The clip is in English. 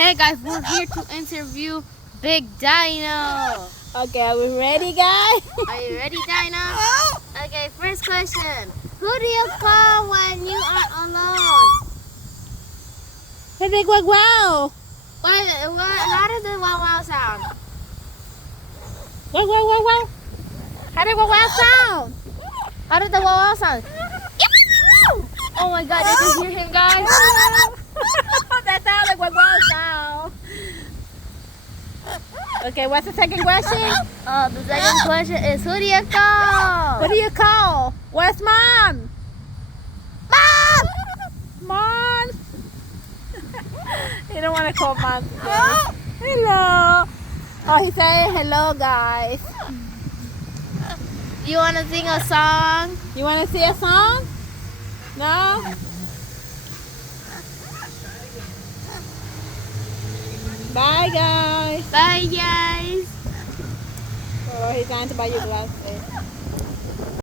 Hey guys, we're here to interview Big Dino. Okay, are we ready, guys? Are you ready, Dino? Okay, first question. Who do you call when you are alone? Hey, big wow wow. How does the wow wow sound? Wow wow wow wow. How did wow wow sound? How did the wow wow sound? Oh my god, did you hear him, guys? That sounds like wow wow sound. Okay, what's the second question? The second question is who do you call? What do you call? Where's mom? Mom! Mom. You don't want to call mom today. Hello. Oh, he's saying hello, guys. You want to sing a song? You want to see a song? No? Bye, guys. Bye, guys. Oh, he's trying to buy you glasses.